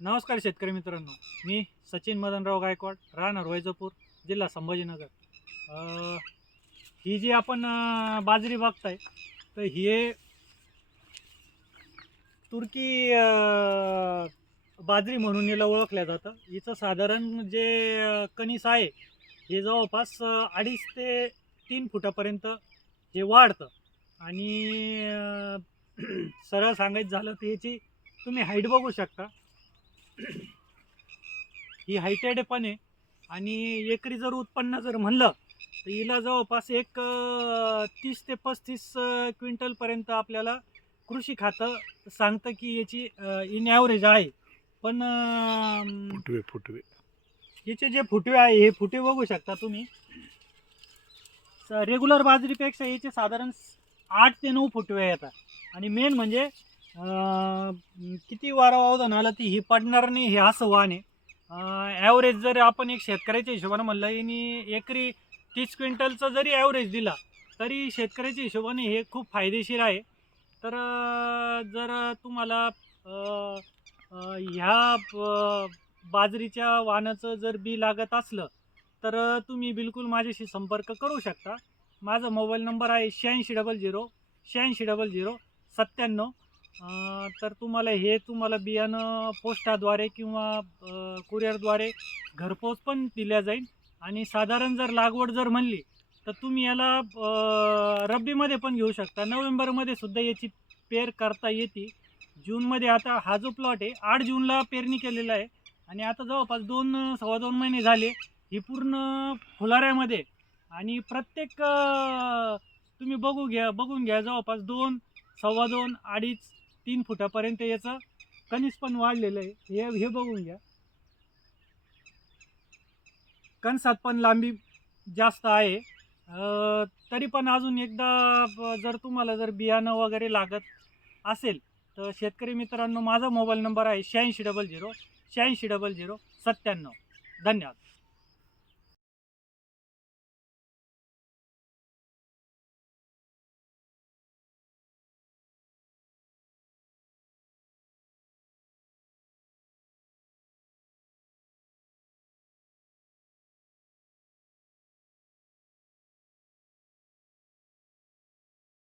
नमस्कार शेतकरी मित्रांनो. मी सचिन मदनराव गायकवाड राहणार वैजापूर जिल्हा संभाजीनगर. ही जी आपण बाजरी बघताय तर ही तुर्की बाजरी म्हणून याला ओळखलं जातं. हिचं साधारण जे कणीस आहे हे जवळपास अडीच ते तीन फुटापर्यंत हे वाढतं. आणि सरळ सांगायचं झालं तर याची तुम्ही हाईट बघू शकता. ही हायटेड पण आहे. आणि एकरी जर उत्पन्न जर म्हणलं तर हिला जवळपास एक तीस ते पस्तीस क्विंटलपर्यंत आपल्याला कृषी खातं सांगतं की याची इन ॲव्हरेज आहे. पण फुटवे फुटवे. याचे जे फुटवे आहे हे फुटवे बघू शकता तुम्ही. रेग्युलर बाजरीपेक्षा याचे साधारण आठ ते नऊ फुटवे येतात. आणि मेन म्हणजे किती वारा वावदान आलं ती ही पडणार नाही हे असं वाहन आहे. ॲव्हरेज जर आपण एक शेतकऱ्याच्या हिशोबानं म्हणलं आणि एकरी तीस क्विंटलचं जरी ॲव्हरेज दिला तरी शेतकऱ्याच्या हिशोबाने हे खूप फायदेशीर आहे. तर जर तुम्हाला ह्या बाजरीच्या वाहनाचं जर बी लागत असलं तर तुम्ही बिलकुल माझ्याशी संपर्क करू शकता. माझा मोबाईल नंबर आहे शहाऐंशी डबल झिरो शहाऐंशी डबल झिरो सत्त्याण्णव. तर तुम्हाला हे तुम्हाला बियाणं पोस्टाद्वारे किंवा कुरिअरद्वारे घरपोच पण दिल्या जाईल. आणि साधारण जर लागवड जर म्हणली तर तुम्ही याला रब्बीमध्ये पण घेऊ शकता. नोव्हेंबरमध्ये सुद्धा याची पेर करता येते. जूनमध्ये आता हा जो प्लॉट आहे आठ जूनला पेरणी केलेला आहे. आणि आता जवळपास दोन सव्वा दोन महिने झाले ही पूर्ण फुलाऱ्यामध्ये. आणि प्रत्येक तुम्ही बघू घ्या बघून घ्या जवळपास दोन सव्वा दोन अडीच तीन फुटापर्यंत याचं कणीस पण वाढलेलं आहे. हे हे बघून घ्या. कणसात पण लांबी जास्त आहे. तरी पण अजून एकदा जर तुम्हाला जर बियाणं वगैरे लागत असेल तर शेतकरी मित्रांनो माझा मोबाईल नंबर आहे शहाऐंशी डबल झिरो शहाऐंशी डबल झिरो सत्त्याण्णव. धन्यवाद.